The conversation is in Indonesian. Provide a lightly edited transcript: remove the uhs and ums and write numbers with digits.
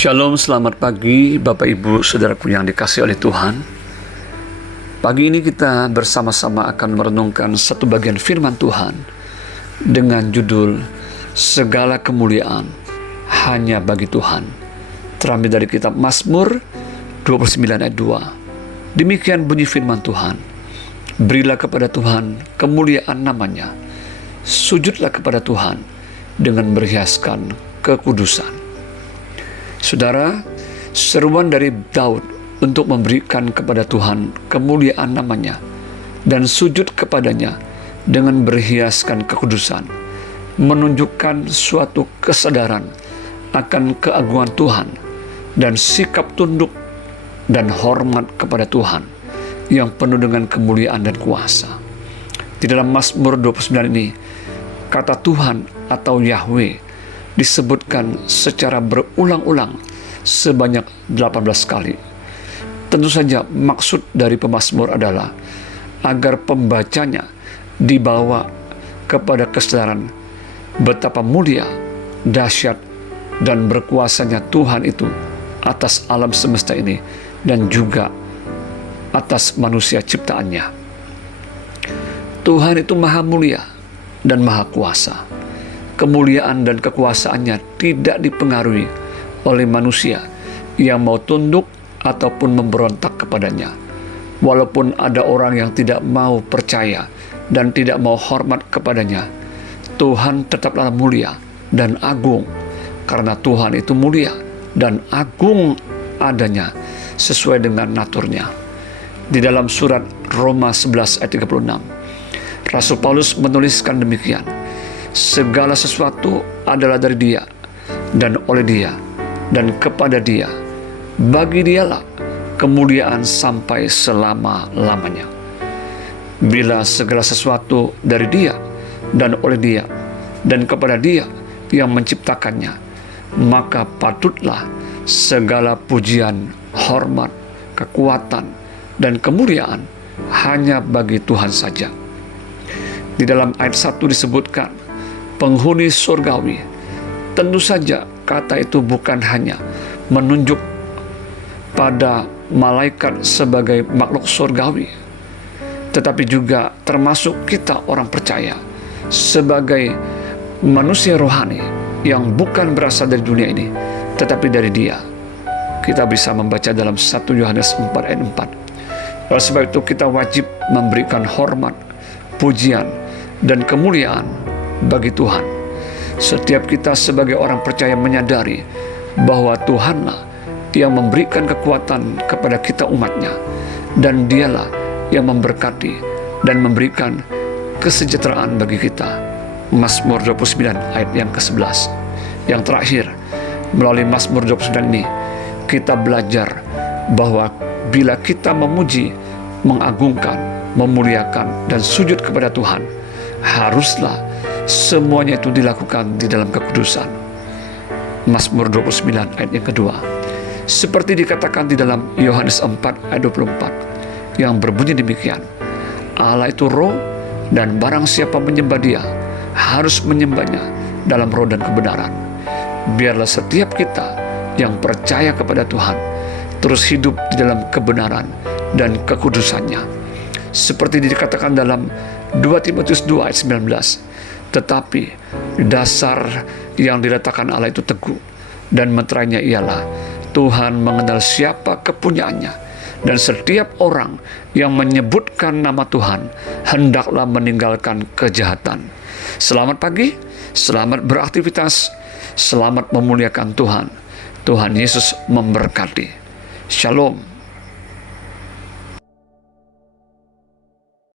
Shalom, selamat pagi Bapak Ibu Saudaraku yang dikasihi oleh Tuhan. Pagi ini kita bersama-sama akan merenungkan satu bagian firman Tuhan dengan judul Segala Kemuliaan Hanya Bagi Tuhan, terambil dari kitab Mazmur 29 ayat 2. Demikian bunyi firman Tuhan: berilah kepada Tuhan kemuliaan namanya, sujudlah kepada Tuhan dengan berhiaskan kekudusan. Saudara, seruan dari Daud untuk memberikan kepada Tuhan kemuliaan namanya dan sujud kepadanya dengan berhiaskan kekudusan menunjukkan suatu kesadaran akan keagungan Tuhan dan sikap tunduk dan hormat kepada Tuhan yang penuh dengan kemuliaan dan kuasa. Di dalam Mazmur 29 ini, kata Tuhan atau Yahweh disebutkan secara berulang-ulang sebanyak 18 kali. Tentu saja maksud dari pemazmur adalah agar pembacanya dibawa kepada kesadaran betapa mulia, dahsyat, dan berkuasanya Tuhan itu atas alam semesta ini dan juga atas manusia ciptaannya. Tuhan itu maha mulia dan maha kuasa. Kemuliaan dan kekuasaannya tidak dipengaruhi oleh manusia yang mau tunduk ataupun memberontak kepadanya. Walaupun ada orang yang tidak mau percaya dan tidak mau hormat kepadanya, Tuhan tetaplah mulia dan agung, karena Tuhan itu mulia dan agung adanya sesuai dengan naturnya. Di dalam surat Roma 11 ayat 36, Rasul Paulus menuliskan demikian: segala sesuatu adalah dari Dia, dan oleh Dia, dan kepada Dia. Bagi Dialah kemuliaan sampai selama-lamanya. Bila segala sesuatu dari Dia, dan oleh Dia, dan kepada Dia yang menciptakannya, maka patutlah segala pujian, hormat, kekuatan, dan kemuliaan hanya bagi Tuhan saja. Di dalam ayat 1 disebutkan penghuni surgawi. Tentu saja kata itu bukan hanya menunjuk pada malaikat sebagai makhluk surgawi, tetapi juga termasuk kita orang percaya sebagai manusia rohani yang bukan berasal dari dunia ini, tetapi dari Dia. Kita bisa membaca dalam 1 Yohanes 4 ayat 4. Oleh sebab itu kita wajib memberikan hormat, pujian, dan kemuliaan bagi Tuhan. Setiap kita sebagai orang percaya menyadari bahwa Tuhanlah yang memberikan kekuatan kepada kita umatnya, dan Dialah yang memberkati dan memberikan kesejahteraan bagi kita. Mazmur 29 ayat yang ke-11. Yang terakhir, melalui Mazmur 29 ini kita belajar bahwa bila kita memuji, mengagungkan, memuliakan, dan sujud kepada Tuhan, haruslah semuanya itu dilakukan di dalam kekudusan. Mazmur 29 ayat yang kedua, seperti dikatakan di dalam Yohanes 4 ayat 24, yang berbunyi demikian: Allah itu roh, dan barang siapa menyembah Dia harus menyembahnya dalam roh dan kebenaran. Biarlah setiap kita yang percaya kepada Tuhan terus hidup di dalam kebenaran dan kekudusannya, seperti dikatakan dalam 2 Timotius 2 ayat 19. Tetapi dasar yang diletakkan Allah itu teguh, dan meterainya ialah Tuhan mengenal siapa kepunyaannya, dan setiap orang yang menyebutkan nama Tuhan hendaklah meninggalkan kejahatan. Selamat pagi, selamat beraktivitas, selamat memuliakan Tuhan. Tuhan Yesus memberkati. Shalom.